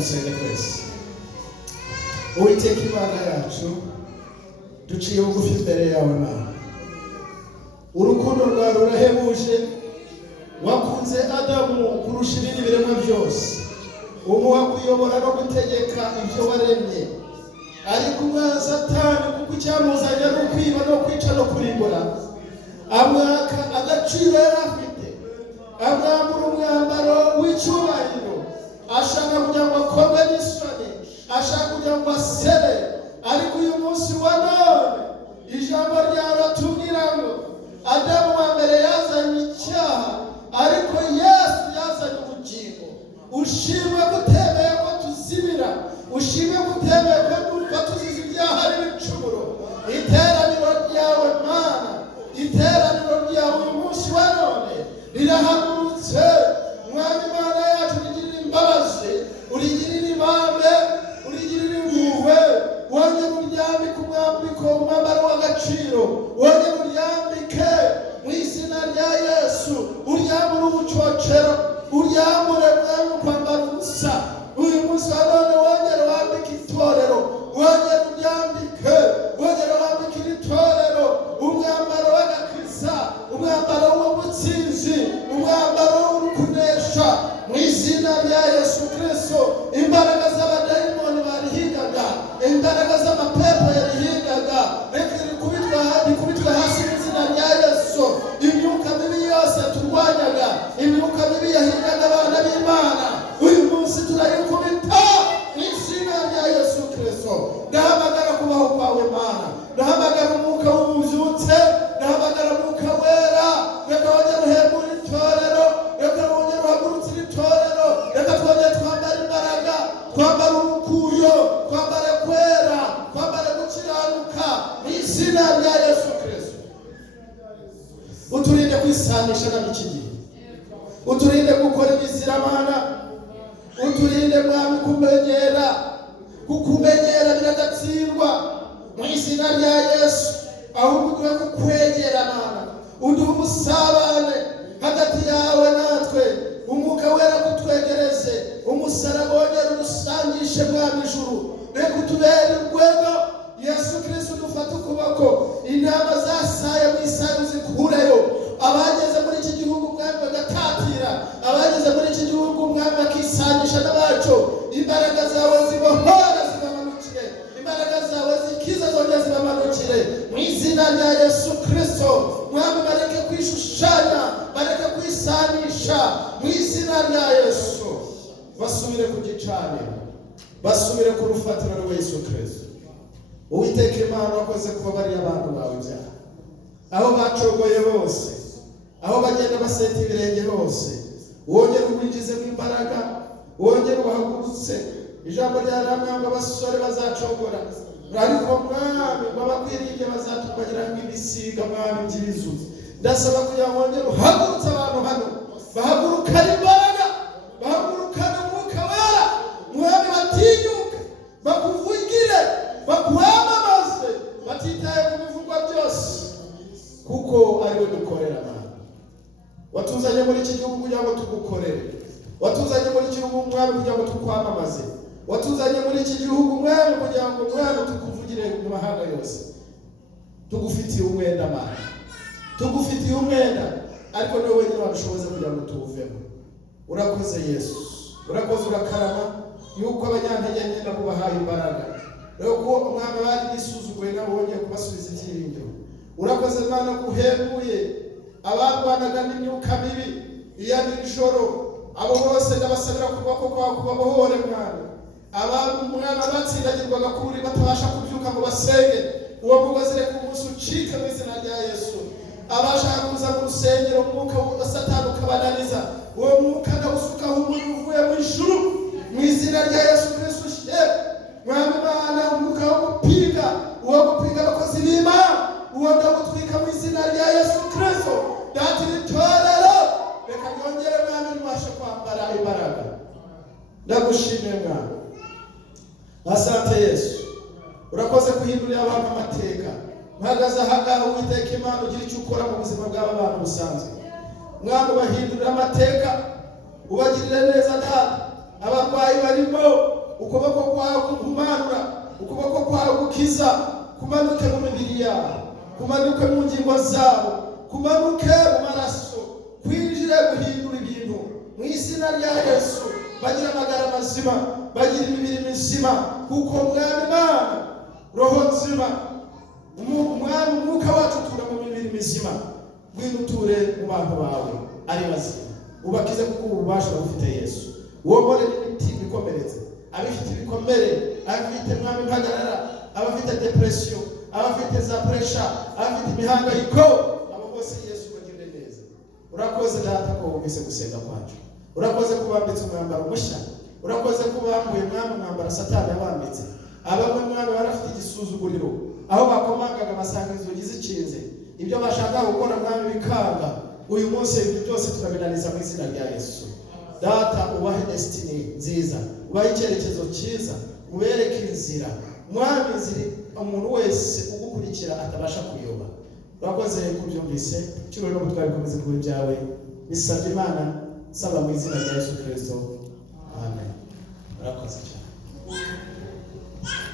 dusenge twese. Uwiteka Imana yacu, duciye bugufi imbere yawe nawe. Urukundo rwawe rurahebuje, wakunze Adamu kurusha ibindi biremwa byose, umuha kuyobora no gutegeka ibyo waremye. Ariko umwanzi Satani kuko icyamuzanye ari ukwiba no kwica no kurimbura, amwaka agaciro yari afite, amwambura umwambaro w'icyubahiro, ashaka kugira ngo akorwe n'isoni, ashaka kugira ngo asebe. Ariko uyu munsi wa none ijambo ryawe ratubwira ngo Adamu wa mbere yazanye icyaha, ariko Yesu yazanye ubugingo. Ushimwe gutemeye ko tuzimira, ushimwe gutemeye ko dupfa tuzize ibyaha n'ibicumuro. Iteraniro ryawe Mana, iteraniro ryawe uyu munsi wa none rirahagurutse. Mwami Mana yacu, urigirire imbabazi, urigirire ibambe, urigirire impuhwe. Wongere uryambike umwambaro w'agaciro, wongere uryambike mu izina rya Yesu, uryambure ubucocero, uryambure mwami kwambara ubusa. Uyu munsi wa none wongere wambike itorero, wongere uryambike, wongere wambike iri torero umwambaro w'agakiza, umwambaro w'ubutsinzi, umwambaro w'urukunesha mu izina rya Yesu Kristo. Imbaraga z'abadayimoni barihigaga, imbaraga z'amapepo yarihigaga, reka ikubitwe hasi mu izina rya Yesu. Imyuka mibi yose turwanyaga, imyuka mibi yahigaga abana b'Imana, uyu munsi turayikubita mu izina rya Yesu Kristo. Ndahamagara kubaho kwawe Mana, ndahamagara umwuka w'ububyutse, ndahamagara umwuka wera. Reka wongere uhembure itorero, reka wongere uhagurutse itorero, reka twongere twambare imbaraga, twambare urukuyo, twambare kwera, twambare gukiranuka mu izina rya Yesu Kristo. Uturinde kwisanisha n'iki gihe, uturinde gukora ibizira Mana, uturinde Mwami kukumenyera biragatsindwa mu izina rya Yesu. Ahubwo uduhe kukwegera Mana, uduhe umusabane hagati yawe natwe, umwuka wera kutwegereze, umusaraba wongere udusangishe Mwami ijuru. Reka utubere urwego Yesu Kristo, dufate ukuboko, intama zasaye mu isayo zikureyo. Abageze muri iki gihugu Mwami bagatatira, abageze muri iki gihugu Mwami bakisanisha n'abacu. Imbaraga zawe zibohora zibamanukire, imbaraga zawe zikiza zongera zibamanukire mu izina rya Yesu Kristo. Mwami bareke kwishushanya, bareke kwisanisha mu izina rya Yesu. Basubire ku gicaniro, basubire ku rufatiro rwa Yesu Kristo. Uwiteka Imana, wakoze kubabarira abantu bawe ibyaha, aho bacogoye bose, aho bagenda baseta ibirenge hose, wongere ubinjize mu imbaraga, wongere ubahagurutse. Ijambo ryaramwanga abasore bazacogora, ariko Mwami babakwiringe bazatubagira nk'ibisiga Mwami by'ibizuzi. Ndasaba kugira ngo wongere uhagurutse abantu hano, bahagurukane imbaraga, bahagurukane umwuka wera Mwami, batinyuke bakuvugire, bakwamamaze, batitaye ku bivugwa byose, kuko ariwe dukorera Mana. Watuzanye muri iki gihugu kugira ngo tugukorere, watuzanye muri iki gihugu Mwami kugira ngo tukwamamaze, watuzanye muri iki gihugu Mwami kugira ngo Mwami tukuvugire mu mahanga yose. Tugufitiye umwenda Mana, tugufitiye umwenda, ariko niwe wenyine wabishoboza kugira ngo tuwuvemo. Urakoze Yesu, urakoze, urakarama yuko abanyantege nke nabo bahaye imbaraga, rero ko Mwami bari bisuzuguye nabo wongeye kubasubiza ibyiringiro. Urakoze Mana guhembuye abarwanaga n'imyuka mibi iya nijoro, abo bose ndabasabira kuboko kwawe kubabohore Mwami. Abantu Mwami batsindagirwaga kuri batabasha kubyuka ngo basenge, uwo mugozi reka umunsi ucike mu izina rya Yesu. Abashaka kuza mu rusengero umwuka wa Satani ukabananiza, uwo mwuka ndawusukaho umuriro uvuye mu ijuru mu izina rya Yesu Kristo. Mwami Mana, umwuka wo gupinga, uwo gupinga abakozi b'Imana, uwo ndawutwika mu izina rya Yesu Kristo. Data itorero reka ryongere Mwami ribashe kwambara imbaraga. Ndagushimiye Mwami, asante Yesu, urakoze kuhindurira abantu amateka. Mpagaze ahangaha Uwiteka Imana, ugira icyo ukora mu buzima bw'aba bantu busanzwe Mwami, ubahindurira amateka, ubagirire neza Data. abarwayi barimo, ukuboko kwawe kumanura, ukuboko kwawe gukiza kumanuke mu mibiri yabo, kumanuke mu ngingo zabo, kumanuke mu maraso, kwinjire guhindura ibintu mu izina rya Yesu. Bagira amagara mazima, bagira imibiri mizima, kuko Mwami Imana roho nzima, Mwami umwuka wacu tura mu mibiri mizima. Ngwino uture mu bantu bawe ari bazima, ubakize kuko ububasha bufite Yesu. Womore n'imitima ikomeretse, abifite ibikomere, abafite Mwami impagarara, abafite depression, abafite za pressure, abafite imihangayiko, abo bose Yesu bagirire neza. Urakoze data ko wumvise gusenga kwacu, urakoze kubambitse umwambaro mushya, urakoze kubambuye Mwami umwambaro Satani yabambitse. Abamwe Mwami barafite igisuzuguriro, aho bakomangaga basanga inzugi zikinze, ibyo bashaka gukora Mwami bikanga. Uyu munsi ibyo byose turabinaniza mu izina rya Yesu. Data ubahe destiny nziza, ubahe icyerekezo cyiza, ubereke inzira Mwami ziri umuntu wese ugukurikira atabasha kuyoba. Urakoze kubyumvise, cyubahiro n'ubutwari bikomeze kuba ibyawe. Bisabye Imana saba mu izina rya Yesu Kristo. Amen. Urakoze cyane.